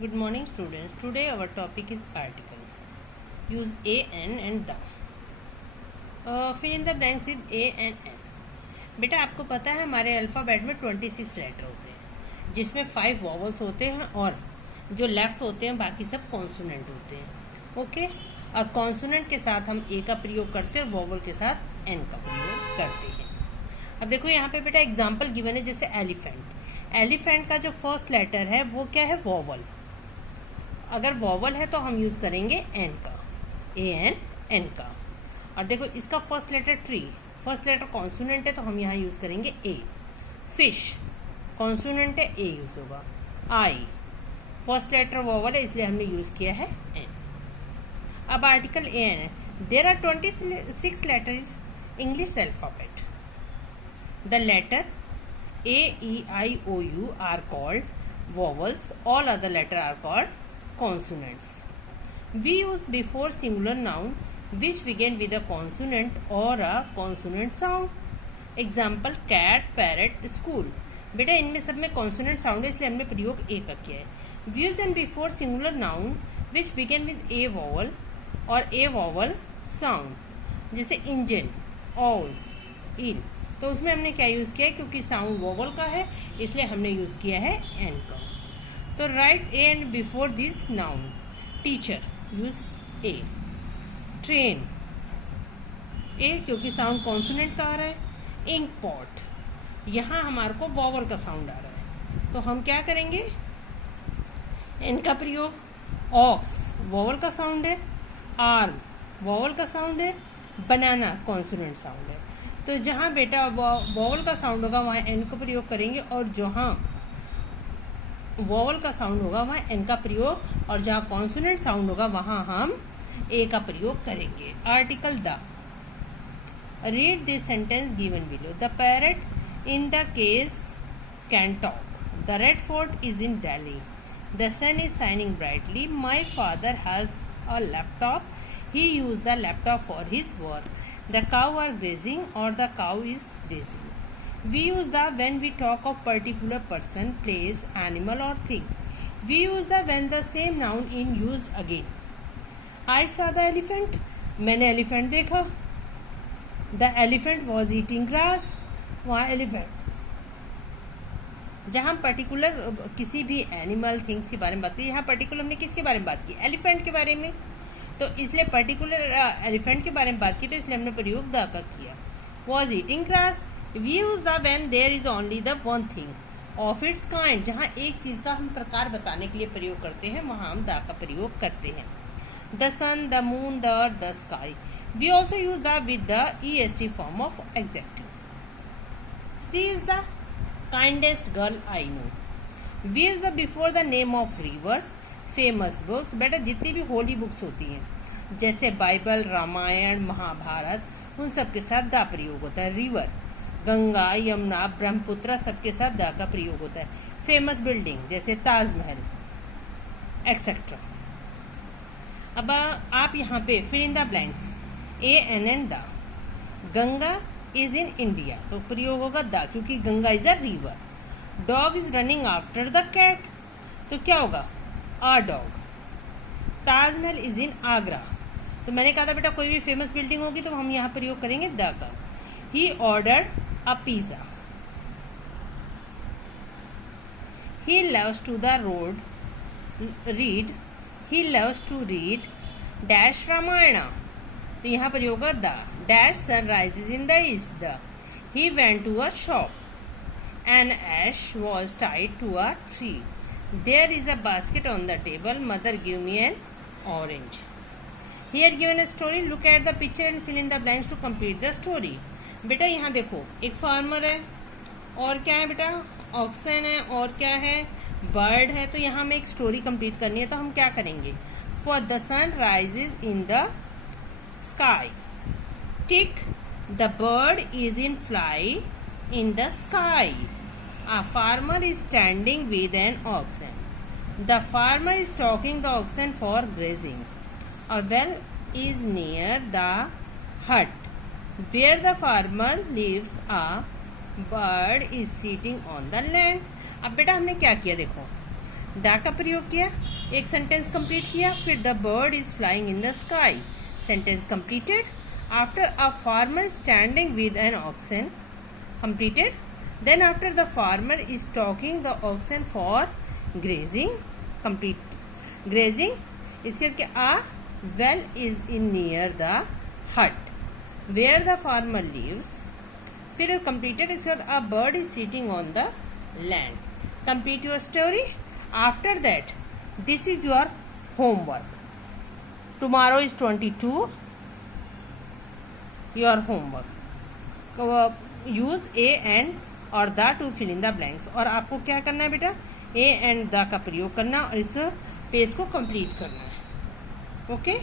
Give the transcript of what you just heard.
Good morning, students. Today our topic is article. Use a, n and the. Fill in the blanks with a and n. बेटा आपको पता है हमारे alphabet में 26 letter होते हैं, जिसमें 5 वॉवल्स होते हैं और जो लेफ्ट होते हैं बाकी सब कॉन्सोनेंट होते हैं. ओके. और कॉन्सोनेंट के साथ हम ए का प्रयोग करते हैं और वॉवल के साथ एन का प्रयोग करते हैं. अब देखो यहाँ पे बेटा एग्जाम्पल गिवन है, जैसे एलिफेंट. एलिफेंट का जो फर्स्ट लेटर है वो क्या है? वॉवल. अगर वॉवल है तो हम यूज करेंगे एन का, ए एन एन का. और देखो इसका first letter tree, first letter consonant है तो हम यहाँ यूज करेंगे ए. फिश कॉन्सोनेंट है, ए यूज होगा. आई फर्स्ट लेटर वॉवल है इसलिए हमने यूज किया है एन. अब आर्टिकल ए एन है. There are 26 letter English alphabet. The letter A, E, I, O, U are called vowels. All other letters are called consonants. We use before singular noun which begin with a consonant or a consonant sound. Example cat, parrot, school. बेटा इनमें सब में consonant sound है इसलिए हमने प्रयोग A का किया है. We use them before singular noun which begin with a vowel और a vowel sound. जैसे engine, all, in. तो उसमें हमने क्या यूज किया है? क्योंकि साउंड वोवल का है इसलिए हमने यूज किया है एन का. तो write a and before this noun. Teacher use a. Train a क्योंकि साउंड कॉन्सोनेंट का आ रहा है. इंक पॉट यहाँ हमारे को वोवल का साउंड आ रहा है तो हम क्या करेंगे? एन का प्रयोग. ऑक्स वोवल का साउंड है, आर्म वोवल का साउंड है, बनाना कॉन्सोनेंट साउंड है. तो जहां बेटा वॉवल का साउंड होगा वहां एन का प्रयोग करेंगे और जहां वॉवल का साउंड होगा वहां एन का प्रयोग, और जहां कॉन्सोनेंट साउंड होगा वहां हम ए का प्रयोग करेंगे. Article the. Read this sentence given below. The parrot in the cage can talk. The Red Fort is in Delhi. The sun is shining brightly. My father has a laptop. He used the laptop for his work. The cow are grazing or the cow is grazing. We use the when we talk of particular person, place, animal or things. We use the when the same noun in used again. I saw the elephant. मैंने elephant देखा. The elephant was eating grass. वहाँ elephant. जहाँ हम particular किसी भी animal things के बारे में बात की, यहाँ पर्टिकुलर हमने किसके बारे में बात की? एलिफेंट के बारे में. तो इसलिए पर्टिकुलर एलिफेंट के बारे में बात की तो इसलिए हमने प्रयोग द का किया. Was eating grass. We use the when there is only the one thing of its kind. जहाँ एक चीज का हम प्रकार बताने के लिए प्रयोग करते हैं वहां हम द का प्रयोग करते हैं. The sun, the moon, the earth, the sky. We also use the with the EST form of exactly. She is the kindest girl I know. We use the before the name of rivers. Famous books. बेटा जितनी भी holy books होती हैं जैसे Bible, Ramayan, Mahabharat, उन सब के साथ द प्रयोग होता है. रिवर गंगा, यमुना, ब्रह्मपुत्र सबके साथ द का प्रयोग होता है. फेमस बिल्डिंग जैसे ताजमहल एक्सेट्रा. अब आप यहाँ पे fill in the blanks a an and the. Ganga is in India तो प्रयोग होगा द क्योंकि Ganga is a river. Dog is running after the cat तो क्या होगा? A dog. Taj Mahal is in Agra तो मैंने कहा था बेटा कोई भी फेमस बिल्डिंग होगी तो हम यहाँ प्रयोग करेंगे द का. He ordered a pizza. He loves to the read. He loves to read dash Ramayana तो यहाँ प्रयोग होगा the. Dash sunrise in the east. The. He went to a shop. An ash was tied to a tree. There is a basket on the table. Mother give me an orange. Here given a story. Look at the picture and fill in the blanks to complete the story. बेटा यहाँ देखो एक farmer है और क्या है बेटा? Oxen है और क्या है? बर्ड है. तो यहाँ हमें एक स्टोरी कंप्लीट करनी है तो हम क्या करेंगे? For the sun rises in the sky. Tick. The bird is in fly in the sky. A farmer is standing with an oxen. The farmer is talking the oxen for grazing. A well is near the hut where the farmer lives. A bird is sitting on the land. अब बेटा हमने क्या किया देखो. The का प्रयोग किया, एक सेंटेंस कंप्लीट किया, फिर the bird is flying in the sky, sentence completed. After a farmer standing with an oxen, completed. Then after the farmer is talking the oxen for grazing, complete. Grazing इसके बाद a well is in near the hut where the farmer lives, फिर completed. इसके बाद a bird is sitting on the land. Complete your story. After that this is your homework. Tomorrow is 22 your homework. Use a and और the to fill in the blanks. और आपको क्या करना है बेटा, ए एंड द का प्रयोग करना और इस पेज को कंप्लीट करना है. ओके.